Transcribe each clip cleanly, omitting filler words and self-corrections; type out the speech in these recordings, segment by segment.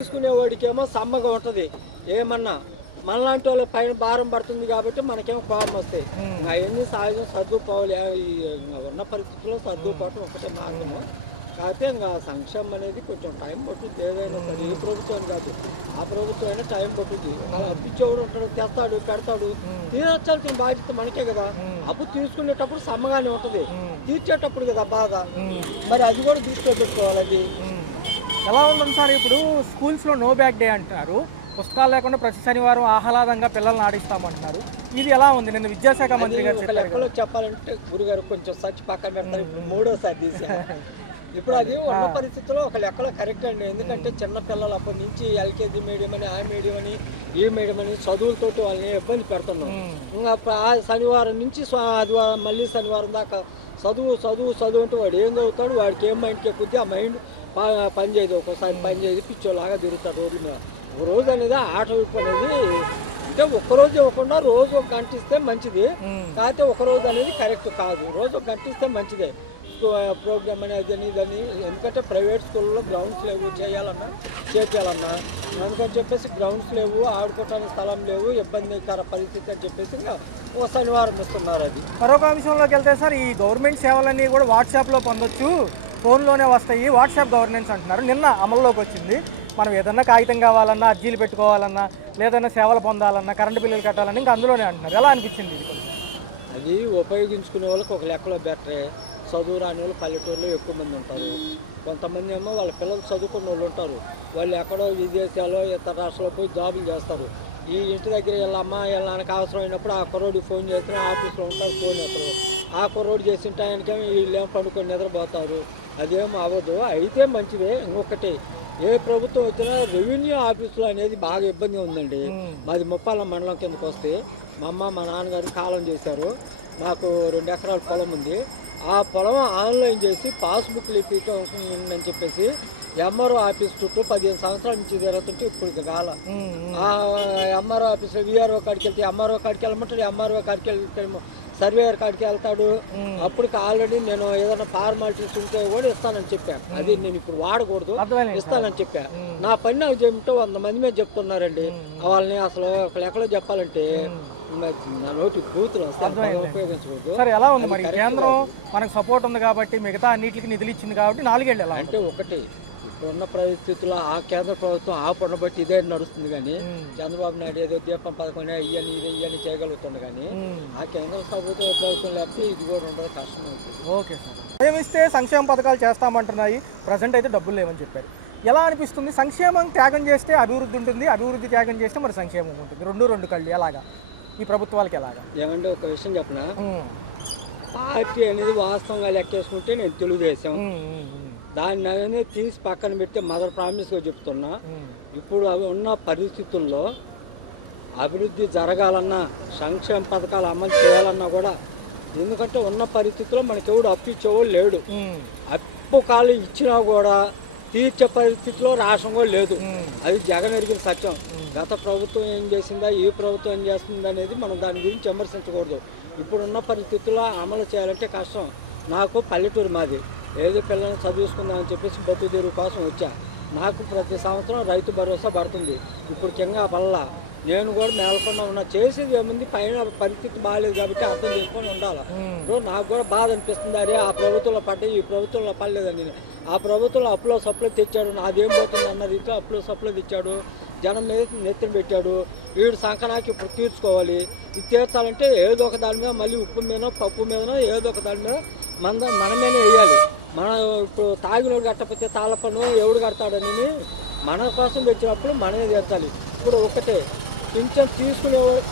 తీసుకునేవాడికేమో సమ్మగా ఉంటుంది ఏమన్నా మనలాంటి వాళ్ళ పైన భారం పడుతుంది కాబట్టి మనకేమో కోపం వస్తాయి. అవన్నీ సహజం సర్దుకోవాలి. ఉన్న పరిస్థితుల్లో సర్దుకోవటం ఒకటే మార్గము. కాకపోతే ఇంకా సంక్షేమం అనేది కొంచెం టైం పట్టుద్ది. ఏదైనా సరే ఏ ప్రభుత్వం కాదు, ఆ ప్రభుత్వం అయినా టైం పట్టుద్ది. అలా అప్పించేవాడు ఉంటాడు, తెస్తాడు, పెడతాడు. తీర్చాల్సిన బాధ్యత మనకే కదా. అప్పు తీసుకునేటప్పుడు సమ్మగానే ఉంటుంది, తీర్చేటప్పుడు కదా బాధ. మరి అది కూడా దృష్టిలో పెట్టుకోవాలి. అది ఎలా ఉందని సార్? ఇప్పుడు స్కూల్స్లో నో బ్యాగ్ డే అంటున్నారు, పుస్తకాలు లేకుండా ప్రతి శనివారం ఆహ్లాదంగా పిల్లల్ని ఆడిస్తామంటున్నారు. ఇది ఎలా ఉంది? నేను విద్యాశాఖ మంత్రి గారు ఒక లెక్కలో చెప్పాలంటే గురుగారు కొంచెం సచ్చి పక్కన పెడతారు. ఇప్పుడు మూడోసారి తీసాను. ఇప్పుడు అది ఉన్న పరిస్థితుల్లో ఒక లెక్కలో కరెక్ట్ అండి. ఎందుకంటే చిన్న పిల్లలు అప్పటి నుంచి ఎల్కేజీ మీడియం అని, ఆ మీడియం అని, ఈ మీడియం అని చదువులతోటి వాళ్ళని ఇబ్బంది పెడుతున్నాం. ఇంకా శనివారం నుంచి ఆదివారం మళ్ళీ శనివారం దాకా చదువు చదువు చదువు అంటే వాడు ఏం చదువుతాడు, వాడికి ఏం మైండ్కి ఎక్కుద్ది, ఆ మైండ్ పని చేయదు. ఒక్కోసారి పని చేయదు, పిచ్చోలాగా తిరుగుతాడు రోడ్ల మీద. ఒక రోజు అనేది ఆట విప్పు అనేది అంటే ఒక్కరోజు ఇవ్వకుండా రోజు ఒక గంట ఇస్తే మంచిది. కాకపోతే ఒకరోజు అనేది కరెక్ట్ కాదు. రోజు ఒక గంట ఇస్తే మంచిదే. ప్రోగ్రామ్ అనేది ఇదని. ఎందుకంటే ప్రైవేట్ స్కూల్లో గ్రౌండ్స్ లేవు, చేయాలన్నా అందుకని చెప్పేసి గ్రౌండ్స్ లేవు, ఆడుకోవటానికి స్థలం లేవు, ఇబ్బందికర పరిస్థితి అని చెప్పేసి ఇంకా ఒక శనివారం ఇస్తున్నారు. అది మరొక అంశంలోకి వెళ్తే సార్, ఈ గవర్నమెంట్ సేవలన్నీ కూడా వాట్సాప్లో పొందొచ్చు, ఫోన్లోనే వస్తాయి, వాట్సాప్ గవర్నెన్స్ అంటున్నారు. నిన్న అమల్లోకి వచ్చింది. మనం ఏదన్నా కాగితం కావాలన్నా, అర్జీలు పెట్టుకోవాలన్నా, లేదన్నా సేవలు పొందాలన్నా, కరెంటు బిల్లులు కట్టాలన్నా ఇంకా అందులోనే అంటున్నారు. ఎలా అనిపించింది ఇది? అది ఉపయోగించుకునే వాళ్ళకి ఒక లెక్కలో బెటరే. చదువు రాని వాళ్ళు పల్లెటూరులో ఎక్కువ మంది ఉంటారు. కొంతమంది ఏమో వాళ్ళ పిల్లలు చదువుకున్న వాళ్ళు ఉంటారు. వాళ్ళు ఎక్కడో విదేశాల్లో ఇతర రాష్ట్రాల్లో పోయి జాబులు చేస్తారు. ఈ ఇంటి దగ్గర వెళ్ళమ్మా వెళ్ళడానికి అవసరం అయినప్పుడు ఆ కుర్రోడికి ఫోన్ చేస్తున్నా, ఆఫీస్లో ఉంటారు, ఫోన్ చేస్తారు. ఆ కుర్రోడు చేసిన టైంకేమో వీళ్ళేమో పండుకొని నిద్రపోతారు. అదేమో అవ్వదు. అయితే మంచిదే. ఇంకొకటి, ఏ ప్రభుత్వం వచ్చినా రెవెన్యూ ఆఫీసులో అనేది బాగా ఇబ్బంది ఉందండి. మాది ముప్పాల మండలం కిందకు వస్తే మా అమ్మ మా నాన్నగారు కాలం చేశారు. నాకు 2 ఎకరాల పొలం ఉంది. ఆ పొలం ఆన్లైన్ చేసి పాస్బుక్లు ఇప్పించడం అని చెప్పేసి ఎంఆర్ఓ ఆఫీస్ చుట్టూ 15 సంవత్సరాల నుంచి తిరుగుతుంటే ఇప్పుడు కాల. ఆ ఎంఆర్ఓ ఆఫీస్లో విఆర్ఓ కాడికి వెళ్తే ఎంఆర్ఓ కాడికి వెళ్ళమంటాడు, ఎంఆర్ఓ కాడికి వెళ్తే సర్వేయర్ కాడికి వెళ్తాడు. అప్పుడు ఆల్రెడీ నేను ఏదైనా ఫార్మాలిటీస్ ఉంటే కూడా ఇస్తానని చెప్పాను. అది నేను ఇప్పుడు వాడకూడదు, ఇస్తానని చెప్పా. నా పని నాకు చెప్తే 100 మంది మీద చెప్తున్నారండి. వాళ్ళని అసలు ఒక లెక్కలో చెప్పాలంటే నా నోటి బూతులు ఉపయోగించకూడదు. సరే, ఎలా ఉంది మరి? కేంద్రం మనకు సపోర్ట్ ఉంది కాబట్టి, మిగతా అన్నింటికి నిధులు ఇచ్చింది కాబట్టి 4 ఏళ్ళు ఎలా అంటే ఒకటి, ఇప్పుడున్న పరిస్థితుల్లో ఆ కేంద్ర ప్రభుత్వం ఆ పన్ను బట్టి ఇదే నడుస్తుంది. కానీ చంద్రబాబు నాయుడు ఏదో దీపం పథకం ఇవన్నీ చేయగలుగుతుంది. కానీ ఆ కేంద్ర ప్రభుత్వం లేకపోతే ఇది కూడా ఉండదు, కష్టం అవుతుంది. Okay sir. ఏమిస్తే సంక్షేమ పథకాలు చేస్తామంటున్నాయి, ప్రజెంట్ అయితే డబ్బులు లేవని చెప్పారు. ఎలా అనిపిస్తుంది? సంక్షేమం త్యాగం చేస్తే అభివృద్ధి ఉంటుంది, అభివృద్ధి త్యాగం చేస్తే మరి సంక్షేమం ఉంటుంది. రెండు కళ్ళు ఎలాగా ఈ ప్రభుత్వాలకి? ఎలాగా ఏమంటే ఒక విషయం చెప్పనా, పార్టీ అనేది వాస్తవంగా లెక్కేసుకుంటే నేను తెలుగుదేశం. దాన్ని అనేది తీసి పక్కన పెడితే మదర్ ప్రామిస్గా చెప్తున్నా. ఇప్పుడు అవి ఉన్న పరిస్థితుల్లో అభివృద్ధి జరగాలన్నా, సంక్షేమ పథకాలు అమలు చేయాలన్నా కూడా, ఎందుకంటే ఉన్న పరిస్థితుల్లో మనకి ఎవడు అప్పు ఇచ్చేవాడు లేడు. అప్పు కాలు ఇచ్చినా కూడా తీర్చే పరిస్థితిలో రాష్ట్రం కూడా లేదు. అది జగన్ ఎరిగిన సత్యం. గత ప్రభుత్వం ఏం చేసిందా, ఈ ప్రభుత్వం ఏం చేస్తుందా అనేది మనం దాని గురించి విమర్శించకూడదు. ఇప్పుడున్న పరిస్థితుల్లో అమలు చేయాలంటే కష్టం. నాకు పల్లెటూరు మాది. ఏదో పిల్లల్ని చదివించుకుందామని చెప్పేసి బతుకు తెరువు కోసం వచ్చా. నాకు ప్రతి సంవత్సరం రైతు భరోసా పడుతుంది. ఇప్పుడు కింగా పల్ల నేను కూడా మేలకుండా ఉన్నా. చేసేది ఏముంది, పైన పరిస్థితి బాగాలేదు కాబట్టి అర్థం చేసుకొని ఉండాలి. ఇప్పుడు నాకు కూడా బాధ అనిపిస్తుంది, అరే ఆ ప్రభుత్వంలో పడ్డాయి, ఈ ప్రభుత్వంలో పడలేదని. ఆ ప్రభుత్వంలో అప్పులో సప్లై తెచ్చాడు, నాదేం పోతుంది అన్న రీతిలో అప్పులో సప్లై తెచ్చాడు, జనం మీద నెత్తిన పెట్టాడు. వీడు సంకనాకి ఇప్పుడు తీర్చుకోవాలి. ఇది తీర్చాలంటే ఏదో ఒక దాని మీద, మళ్ళీ ఉప్పు మీదనో పప్పు మీదనో ఏదో ఒక దాని మీద మనమేనే వేయాలి. మన ఇప్పుడు తాగినోడు కట్టకపోతే తాళపను ఎవడు కడతాడని మన కోసం పెట్టినప్పుడు మనమే తీర్చాలి. ఇప్పుడు ఒకటే, పింఛన్ తీసుకునేవాడు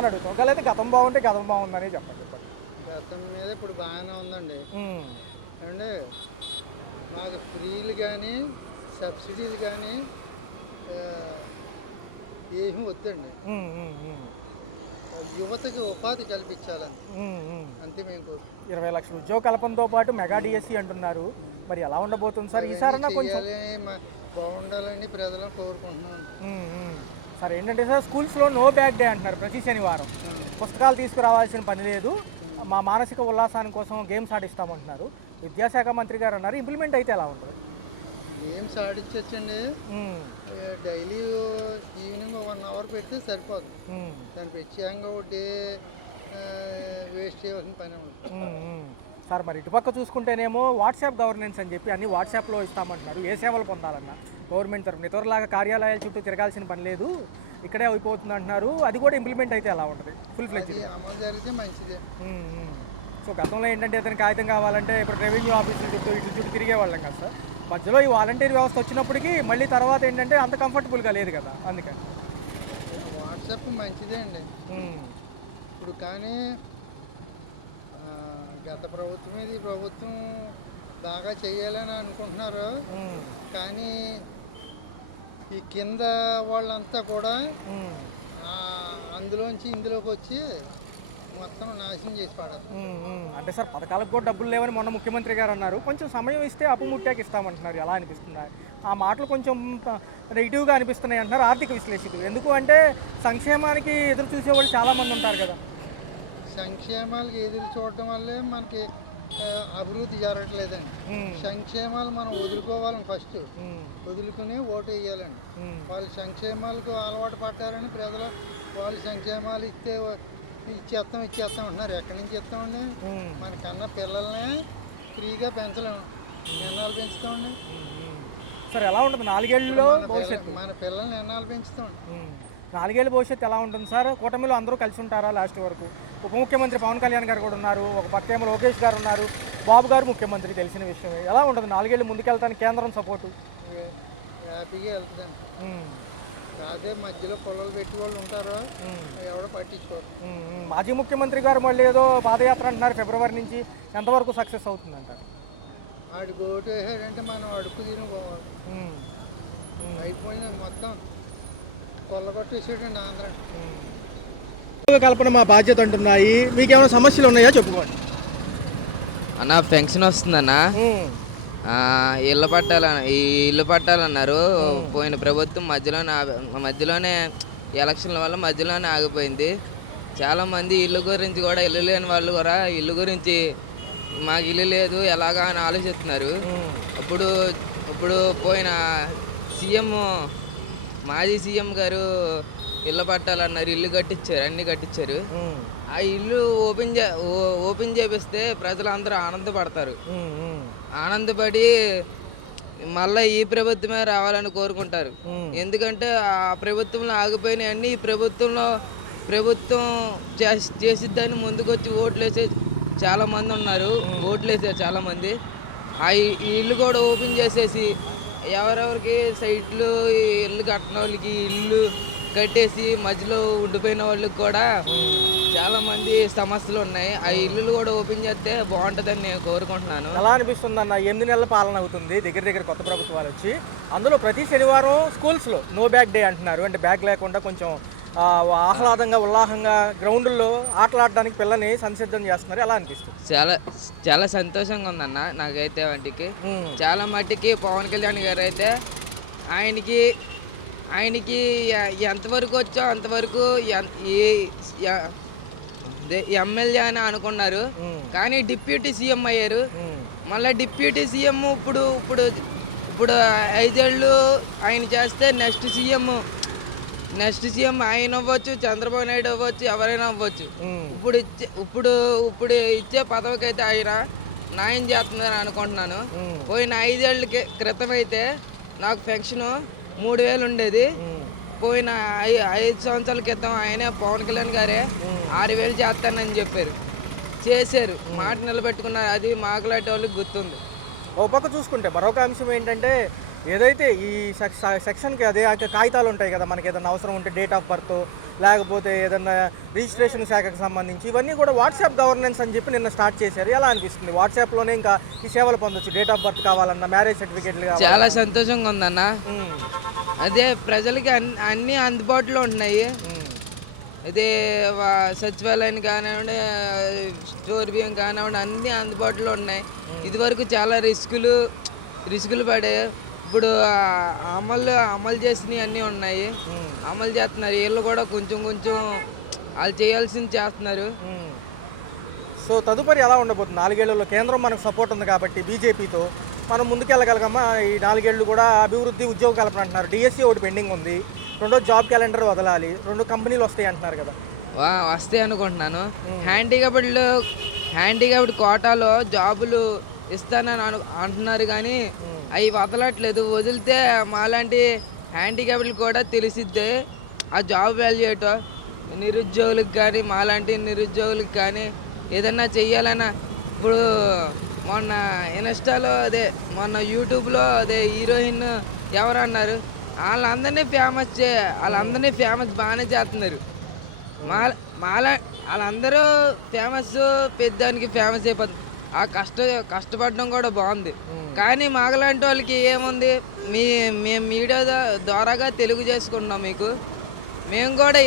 అడుగుతాం. ఒకవేళ గతం బాగుంటే గతం బాగుందని చెప్పండి. గతం మీద ఇప్పుడు బాగానే ఉందండి. అంటే మాకు ఫ్రీలు కానీ సబ్సిడీలు కానీ ఏమీ వద్దండి. యువతకి ఉపాధి కల్పించాలని అంతే మేము 20 లక్షల ఉద్యోగ కల్పనతో పాటు మెగా డిఎస్సి అంటున్నారు. మరి ఎలా ఉండబోతుంది సార్ ఈసారి? కొంచెం బాగుండాలని ప్రజలను కోరుకుంటున్నాను. సార్ ఏంటంటే సార్, స్కూల్స్లో నో బ్యాగ్ డే అంటున్నారు. ప్రతి శనివారం పుస్తకాలు తీసుకురావాల్సిన పని లేదు, మా మానసిక ఉల్లాసాని కోసం గేమ్స్ ఆడిస్తామంటున్నారు. విద్యాశాఖ మంత్రి గారు అన్నారు. ఇంప్లిమెంట్ అయితే ఎలా ఉంటుంది? ఏం సాధించవచ్చండి, ఉమ్, డైలీ ఈవినింగ్ 1 అవర్ పెడితే సరిపోదు. ఉమ్, దాని ప్రత్యేకంగా ఒక డే వేస్ట్ చేయవలసిన పని ఉండదు. సార్ మరి ఇటుపక్క చూసుకుంటేనేమో వాట్సాప్ గవర్నెన్స్ అని చెప్పి అన్ని వాట్సాప్లో ఇస్తామంటున్నారు. ఏ సేవలు పొందాలన్నా గవర్నమెంట్ తరఫున ఇతరులాగా కార్యాలయాల చుట్టూ తిరగాల్సిన పని లేదు, ఇక్కడే అయిపోతుంది అంటున్నారు. అది కూడా ఇంప్లిమెంట్ అయితే ఎలా ఉంటుంది ఫుల్ ఫ్లెడ్జ్? అది అమలు జరిగితే మంచిదే. సో గతంలో ఏంటంటే ఏదైనా కాగితం కావాలంటే ఇప్పుడు రెవెన్యూ ఆఫీసుల చుట్టూ ఇటు చుట్టూ తిరిగేవాళ్ళం కదా సార్. మధ్యలో ఈ వాలంటీర్ వ్యవస్థ వచ్చినప్పటికీ మళ్ళీ తర్వాత ఏంటంటే అంత కంఫర్టబుల్గా లేదు కదా, అందుకని. వాట్సాప్ మంచిదే అండి ఇప్పుడు, కానీ గత ప్రభుత్వం మీద ఈ ప్రభుత్వం బాగా చేయాలని అనుకుంటున్నారు. కానీ ఈ కింద వాళ్ళంతా కూడా అందులోంచి ఇందులోకి వచ్చి మొత్తం నాశనం చేసి పడారు. అంటే సార్ పథకాలకు కూడా డబ్బులు లేవని మొన్న ముఖ్యమంత్రి గారు అన్నారు. కొంచెం సమయం ఇస్తే అప్పు ముట్టాకి ఇస్తామంటున్నారు. ఎలా అనిపిస్తుంది? ఆ మాటలు కొంచెం నెగిటివ్గా అనిపిస్తున్నాయి అంటున్నారు ఆర్థిక విశ్లేషకులు. ఎందుకు అంటే సంక్షేమానికి ఎదురు చూసేవాళ్ళు చాలామంది ఉంటారు కదా. సంక్షేమాలకు ఎదురు చూడటం వల్లే మనకి అభివృద్ధి జరగట్లేదండి. సంక్షేమాలు మనం వదులుకోవాలని ఫస్ట్ వదులుకుని ఓటు వేయాలండి. వాళ్ళు సంక్షేమాలకు అలవాటు పడ్డారని ప్రజలు వాళ్ళు సంక్షేమాలు ఇచ్చేస్తాం అంటున్నారు. ఎక్కడి నుంచి ఇస్తామండి? మన కన్నా పిల్లల్ని ఫ్రీగా పెంచలేము, ఎన్నాళ్ళు పెంచుతామండి? సార్ ఎలా ఉంటుంది 4 ఏళ్ళలో భవిష్యత్తు? మన పిల్లల్ని ఎన్నాళ్ళు పెంచుతామండి? 4 ఏళ్ళ భవిష్యత్తు ఎలా ఉంటుంది సార్? కూటమిలో అందరూ కలిసి ఉంటారా లాస్ట్ వరకు? ఉప ముఖ్యమంత్రి పవన్ కళ్యాణ్ గారు కూడా ఉన్నారు, ఒక పక్కేమో లోకేష్ గారు ఉన్నారు, బాబు గారు ముఖ్యమంత్రి, తెలిసిన విషయమే. ఎలా ఉంటుంది 4 ఏళ్ళు ముందుకెళ్తానికి కేంద్రం సపోర్టు? హ్యాపీగా వెళ్తుందండి. అదే మధ్యలో పొలాలు పెట్టి వాళ్ళు ఉంటారు, ఎవడో పట్టించుకోరు. మాజీ ముఖ్యమంత్రి గారు మళ్ళీ ఏదో పాదయాత్ర అంటున్నారు ఫిబ్రవరి నుంచి, ఎంతవరకు సక్సెస్ అవుతుందంటారు? ఆడికి ఓటు వేసాడంటే మనం అడుక్కు తిని పోవాలి. అయిపోయింది మొత్తం కొల్లగొట్టేసాడండి ఆంధ్ర. కల్పన మా బాధ్యత అంటున్నాయి, మీకేమైనా సమస్యలు ఉన్నాయా చెప్పుకోండి. అన్న పెన్షన్ వస్తుందన్నా, ఇల్లు పట్టాలన్నారు. పోయిన ప్రభుత్వం మధ్యలోనే ఎలక్షన్ల వల్ల మధ్యలోనే ఆగిపోయింది. చాలామంది ఇల్లు గురించి కూడా, ఇల్లు లేని వాళ్ళు కూడా ఇల్లు గురించి మాకు ఇల్లు లేదు ఎలాగా అని ఆలోచిస్తున్నారు. ఇప్పుడు పోయిన మాజీ సీఎం గారు ఇల్లు పట్టాలన్నారు, ఇల్లు కట్టించారు, అన్ని కట్టించారు. ఆ ఇల్లు ఓపెన్ చేపిస్తే ప్రజలందరూ ఆనందపడతారు. ఆనందపడి మళ్ళీ ఈ ప్రభుత్వమే రావాలని కోరుకుంటారు. ఎందుకంటే ఆ ప్రభుత్వంలో ఆగిపోయినాయి అన్ని ఈ ప్రభుత్వం చేసిద్దని ముందుకొచ్చి ఓట్లేసే చాలా మంది ఉన్నారు. ఓట్లేసారు చాలా మంది. ఆ ఇల్లు కూడా ఓపెన్ చేసేసి ఎవరెవరికి సైట్లు ఇల్లు కట్టిన వాళ్ళకి ఇల్లు కట్టేసి మధ్యలో ఉండిపోయిన వాళ్ళకి కూడా చాలా మంది సమస్యలు ఉన్నాయి. ఆ ఇల్లులు కూడా ఓపెన్ చేస్తే బాగుంటుందని నేను కోరుకుంటున్నాను. ఎలా అనిపిస్తుంది అన్న? 8 నెలల పాలన అవుతుంది దగ్గర కొత్త ప్రభుత్వాలు వచ్చి. అందులో ప్రతి శనివారం స్కూల్స్లో నో బ్యాగ్ డే అంటున్నారు. అంటే బ్యాగ్ లేకుండా కొంచెం ఆహ్లాదంగా ఉల్లాసంగా గ్రౌండ్లో ఆటలాడడానికి పిల్లల్ని సంసిద్ధం చేస్తున్నారు. ఎలా అనిపిస్తుంది? చాలా సంతోషంగా ఉందన్న నాకైతే. వాటికి చాలా మట్టికి పవన్ కళ్యాణ్ గారు అయితే ఆయనకి ఎంతవరకు వచ్చో అంతవరకు ఎమ్మెల్యే అని అనుకున్నారు. కానీ డిప్యూటీ సీఎం అయ్యారు. మళ్ళీ డిప్యూటీ సీఎం ఇప్పుడు 5 ఏళ్ళు ఆయన చేస్తే నెక్స్ట్ సీఎం ఆయన అవ్వచ్చు, చంద్రబాబు నాయుడు అవ్వచ్చు, ఎవరైనా అవ్వచ్చు. ఇప్పుడు ఇచ్చే పదవికి అయితే ఆయన న్యాయం చేస్తుందని అనుకుంటున్నాను. పోయిన 5 ఏళ్ళ క్రితం అయితే నాకు పెన్షన్ 3000 ఉండేది. పోయిన 5 సంవత్సరాల క్రితం ఆయనే పవన్ కళ్యాణ్ గారే 6000 చేస్తానని చేశారు. మాట నిలబెట్టుకున్నారు. అది మాకులాంటి వాళ్ళకి గుర్తుంది. ఒక పక్క చూసుకుంటే మరొక అంశం ఏంటంటే, ఏదైతే ఈ సెక్షన్కి అదే కాగితాలు ఉంటాయి కదా, మనకి ఏదైనా అవసరం ఉంటే డేట్ ఆఫ్ బర్త్ లేకపోతే ఏదైనా రిజిస్ట్రేషన్ శాఖకు సంబంధించి ఇవన్నీ కూడా వాట్సాప్ గవర్నెన్స్ అని చెప్పి నిన్న స్టార్ట్ చేశారు. ఎలా అనిపిస్తుంది? వాట్సాప్లోనే ఇంకా ఈ సేవలు పొందొచ్చు. డేట్ ఆఫ్ బర్త్ కావాలన్నా, మ్యారేజ్ సర్టిఫికేట్లు కావాలి. చాలా సంతోషంగా ఉందన్న. అదే ప్రజలకి అన్నీ అందుబాటులో ఉంటున్నాయి. అదే సచివాలయం కానివ్వండి, స్టోర్ బియ్యం కానివ్వండి, అన్నీ అందుబాటులో ఉన్నాయి. ఇదివరకు చాలా రిస్కులు పడే. ఇప్పుడు అమలు చేసినవి అన్నీ ఉన్నాయి, అమలు చేస్తున్నారు. వీళ్ళు కూడా కొంచెం వాళ్ళు చేయాల్సింది చేస్తున్నారు. సో తదుపరి ఎలా ఉండబోతుంది? 4 ఏళ్లలో కేంద్రం మనకు సపోర్ట్ ఉంది కాబట్టి బీజేపీతో మనం ముందుకెళ్ళగలగమ్మా? ఈ 4 ఏళ్ళు కూడా అభివృద్ధి, ఉద్యోగ కల్పన అంటున్నారు. డిఎస్సి ఒకటి పెండింగ్ ఉంది, రెండో జాబ్ క్యాలెండర్ వదలాలి, 2 కంపెనీలు వస్తాయి అంటున్నారు కదా. వస్తాయి అనుకుంటున్నాను. హ్యాండిక్యాప్డ్ కోటాలో జాబులు ఇస్తానని అంటున్నారు కానీ అవి వదలట్లేదు. వదిలితే మాలాంటి హ్యాండిక్యాప్డ్ కూడా తెలిసిద్దే ఆ జాబ్ వాల్యూ ఏటో. నిరుద్యోగులకు కానీ మాలాంటి నిరుద్యోగులకు కానీ ఏదన్నా చెయ్యాలన్నా, ఇప్పుడు మొన్న ఇన్స్టాలో మొన్న యూట్యూబ్లో హీరోయిన్ ఎవరు అన్నారు, వాళ్ళందరినీ ఫేమస్ బాగానే చేస్తున్నారు. వాళ్ళందరూ పెద్దానికి ఫేమస్ అయిపోతుంది. ఆ కష్టపడడం కూడా బాగుంది. కానీ మాగలాంటి వాళ్ళకి ఏముంది, మేము మీడియా ద్వారాగా తెలుగు చేసుకుంటున్నాం. మేము కూడా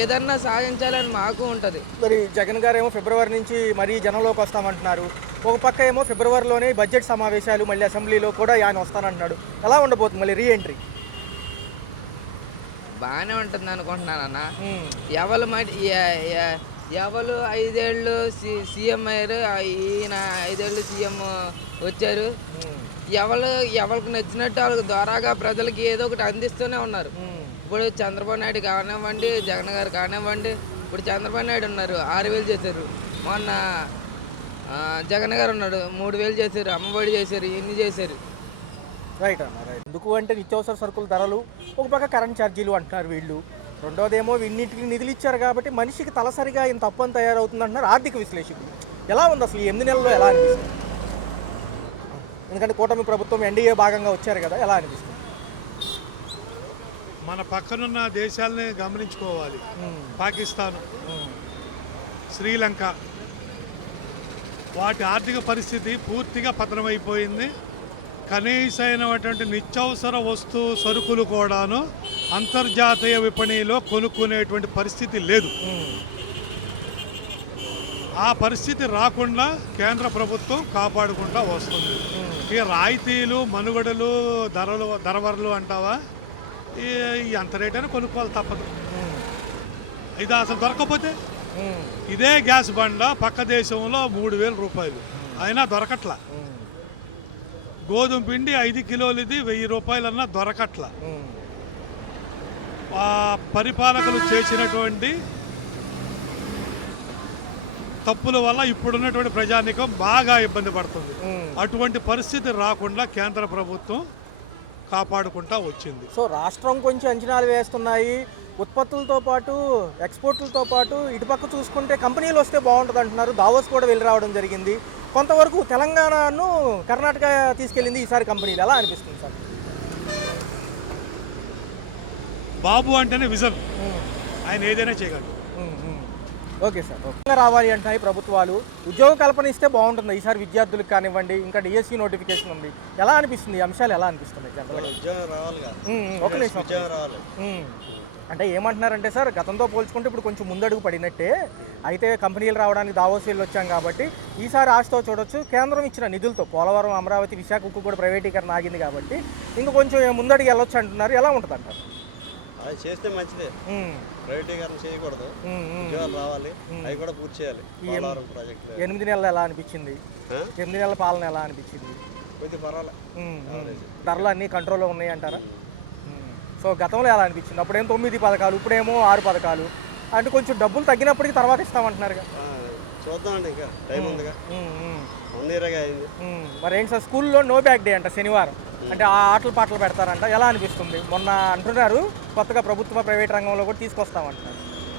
ఏదన్నా సాధించాలని మాకు ఉంటుంది. మరి జగన్ గారు ఏమో ఫిబ్రవరి నుంచి మరీ జనంలోకి వస్తామంటున్నారు. ఒక పక్క ఏమో ఫిబ్రవరిలోనే బడ్జెట్ సమావేశాలు, మళ్ళీ అసెంబ్లీలో కూడా ఆయన వస్తానంటున్నాడు. ఎలా ఉండబోతుంది మళ్ళీ రీఎంట్రీ? బాగానే ఉంటుంది అనుకుంటున్నాను అన్న. ఎవరు 5 ఏళ్ళు సీఎం అయ్యారు, ఈయన 5 ఏళ్ళు సీఎం వచ్చారు. ఎవరికి నచ్చినట్టు వాళ్ళకి ద్వారాగా ప్రజలకి ఏదో ఒకటి అందిస్తూనే ఉన్నారు. ఇప్పుడు చంద్రబాబు నాయుడు కానివ్వండి, జగన్ గారు కానివ్వండి. ఇప్పుడు చంద్రబాబు నాయుడు ఉన్నారు, 6,000 చేశారు. మొన్న జగన్ గారు ఉన్నాడు, 3,000 చేశారు, అమ్మఒడి చేశారు, ఎన్ని చేశారు. రైట్ అన్న, రైట్. ఎందుకు అంటే నిత్యావసర సరుకుల ధరలు, ఒక పక్క కరెంట్ ఛార్జీలు అంటున్నారు వీళ్ళు, రెండోదేమో ఇన్నింటికి నిధులు ఇచ్చారు కాబట్టి మనిషికి తలసరిగా ఇంత అప్పని తయారవుతుంది అంటున్నారు ఆర్థిక విశ్లేషకులు. ఎలా ఉంది అసలు ఈ 8 నెలల్లో? ఎలా అనిపిస్తుంది? ఎందుకంటే కూటమి ప్రభుత్వం ఎన్డీఏ భాగంగా వచ్చారు కదా, ఎలా అనిపిస్తుంది? మన పక్కనున్న దేశాలని గమనించుకోవాలి. పాకిస్తాన్, శ్రీలంక, వాటి ఆర్థిక పరిస్థితి పూర్తిగా పతనమైపోయింది. కనీసమైనటువంటి నిత్యావసర సరుకులు కూడాను అంతర్జాతీయ విపణిలో కొనుక్కునేటువంటి పరిస్థితి లేదు. ఆ పరిస్థితి రాకుండా కేంద్ర ప్రభుత్వం కాపాడుకుంటూ వస్తుంది. ఇక రాయితీలు, మనుగడలు, ధరవరలు అంటావా, ఎంత రేట్ అయినా కొనుక్కోవాలి, తప్పదు. ఇది అసలు దొరకకపోతే ఇదే గ్యాస్ బండ పక్క దేశంలో 3,000 రూపాయలు అయినా దొరకట్లా. గోధుమ పిండి 5 కిలోలది 1,000 రూపాయలన్నా దొరకట్లా. ఆ పరిపాలకులు చేసినటువంటి తప్పుల వల్ల ఇప్పుడున్నటువంటి ప్రజానీకం బాగా ఇబ్బంది పడుతుంది. అటువంటి పరిస్థితి రాకుండా కేంద్ర ప్రభుత్వం కాపాడుకుంటా వచ్చింది. సో రాష్ట్రం కొంచెం అంచనాలు వేస్తున్నాయి, ఉత్పత్తులతో పాటు ఎక్స్పోర్ట్లతో పాటు ఇటుపక్క చూసుకుంటే కంపెనీలు వస్తే బాగుంటుంది అంటున్నారు. దావోస్ కూడా వెళ్ళి రావడం జరిగింది. కొంతవరకు తెలంగాణను కర్ణాటక తీసుకెళ్ళింది ఈసారి కంపెనీలు. ఎలా అనిపిస్తుంది సార్? బాబు అంటేనే విజన్, ఆయన ఏదైనా చేయగలరు. Okay sir, okay. రావాలి అంటాయి ప్రభుత్వాలు, ఉద్యోగ కల్పన ఇస్తే బాగుంటుంది ఈసారి విద్యార్థులకు కానివ్వండి. ఇంకా డిఎస్సి నోటిఫికేషన్ ఉంది. ఎలా అనిపిస్తుంది ఈ అంశాలు? ఎలా అనిపిస్తున్నాయి జనరల్గా? ఒక నిమిషం. అంటే ఏమంటున్నారంటే సార్, గతంతో పోల్చుకుంటే ఇప్పుడు కొంచెం ముందడుగు పడినట్టే. అయితే కంపెనీలు రావడానికి దావోస్ వెళ్ళి వచ్చాం కాబట్టి ఈసారి ఆశతో చూడొచ్చు. కేంద్రం ఇచ్చిన నిధులతో పోలవరం, అమరావతి, విశాఖ ఉక్కు కూడా ప్రైవేటీకరణ ఆగింది కాబట్టి ఇంకా కొంచెం ముందడుగు వెళ్ళొచ్చు అంటున్నారు. ఎలా ఉంటుంది అంటారు? అది చేస్తే మంచిదే, ప్రైవేటీకరణ చేయకూడదు, ఉద్యోగాలు రావాలి, అవి కూడా పూర్తి చేయాలి. 8 నెలలు ఎలా అనిపించింది? 8 నెలల పాలన ఎలా అనిపించింది? కొద్దిగా పర్వాలేదు. ధరలు అన్నీ కంట్రోల్లో ఉన్నాయి అంటారా? సో గతంలో ఎలా అనిపించింది? అప్పుడేమో 9 పథకాలు, ఇప్పుడేమో 6 పథకాలు. అంటే కొంచెం డబ్బులు తగ్గినప్పటికీ తర్వాత ఇస్తామంటున్నారు. చూద్దామండి, ఇంకా టైం ఉందిగా, 1 ఇయర్ అయింది. మరి ఏంటి సార్, స్కూల్లో నో బ్యాగ్ డే అంట శనివారం, అంటే ఆ ఆటలు పాటలు పెడతారంట. ఎలా అనిపిస్తుంది? మొన్న అంటున్నారు కొత్తగా ప్రభుత్వ ప్రైవేట్ రంగంలో కూడా తీసుకొస్తామంటున్నారు.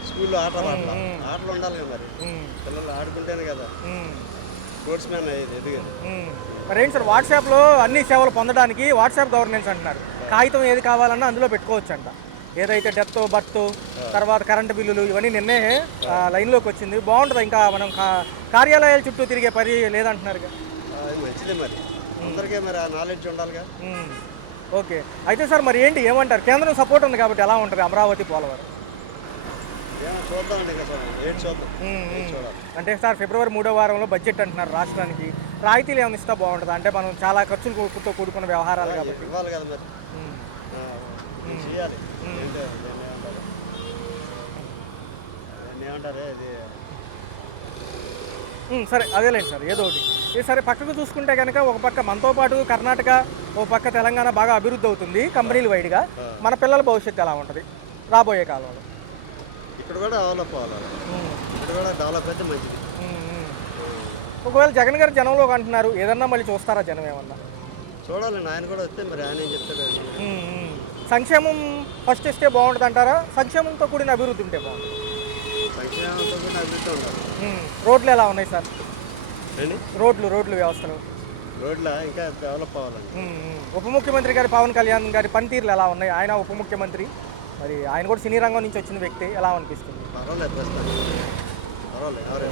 స్కూల్లో ఆటలు ఉండాలి కదా, మరి పిల్లలు ఆడుకుంటేనే కదా స్పోర్ట్స్ మ్యాన్ అయ్యేది, ఎదిగారు. మరి ఏంటి సార్, వాట్సాప్లో అన్ని సేవలు పొందడానికి వాట్సాప్ గవర్నెన్స్ అంటున్నారు. కాగితం ఏది కావాలన్నా అందులో పెట్టుకోవచ్చు అంట. ఏదైతే డెత్, బర్త్, తర్వాత కరెంటు బిల్లులు ఇవన్నీ నిన్నే లైన్లోకి వచ్చింది. బాగుంటుంది. ఇంకా మనం కార్యాలయాల చుట్టూ తిరిగే పని లేదంటున్నారు. మంచిదే, మరి అందరికీ మరి ఆ నాలెడ్జ్ ఉండాలిగా. ఓకే. అయితే సార్ మరి ఏంటి, ఏమంటారు? కేంద్రం సపోర్ట్ ఉంది కాబట్టి ఎలా ఉంటుంది అమరావతి, పోలవరం? చూద్దామండి, అంటే సార్ ఫిబ్రవరి 3వ వారంలో బడ్జెట్ అంటున్నారు రాష్ట్రానికి. రాయితీలు ఏమైనా ఇస్తే బాగుంటుంది? అంటే మనం చాలా ఖర్చులతో కూడుకున్న వ్యవహారాలు కాబట్టి ఇవ్వాలి కదా, మరి చేయాలి. ఏమంటారే, ఇది సరే అదేలేండి సార్ ఏదో ఒకటి ఇది సరే పక్కకు చూసుకుంటే కనుక ఒక పక్క మనతో పాటు కర్ణాటక ఒక పక్క తెలంగాణ బాగా అభివృద్ధి అవుతుంది కంపెనీలు వైడ్గా మన పిల్లల భవిష్యత్తు ఎలా ఉంటుంది రాబోయే కాలంలో? ఇక్కడ కూడా డెవలప్ అవ్వాలి, ఇక్కడ కూడా డెవలప్ అయితే మంచిది. ఒకవేళ జగన్ గారు జనంలోకి అంటున్నారు, ఏదన్నా మళ్ళీ చూస్తారా జనం ఏమన్నా? చూడాలండి, ఆయన కూడా వస్తే మరి ఆయన ఏం చెప్తాడు. సంక్షేమం ఫస్ట్ ఇస్తే బాగుంటుంది అంటారా, సంక్షేమంతో కూడిన అభివృద్ధి ఉంటే బాగుంటుంది? సంక్షేమంతో కూడా అభివృద్ధి ఉండాలి. రోడ్లు ఎలా ఉన్నాయి సార్? అండి రోడ్లు వ్యవస్థలు రోడ్ల ఇంకా డెవలప్ అవ్వాలండి. ఉప ముఖ్యమంత్రి గారు పవన్ కళ్యాణ్ గారి పనితీరులు ఎలా ఉన్నాయి? ఆయన ఉప ముఖ్యమంత్రి, మరి ఆయన కూడా సినీ రంగం నుంచి వచ్చిన వ్యక్తి, ఎలా అనిపిస్తుంది? పర్వాలేదు ప్రస్తుతానికి, పర్వాలేదు. ఎవరు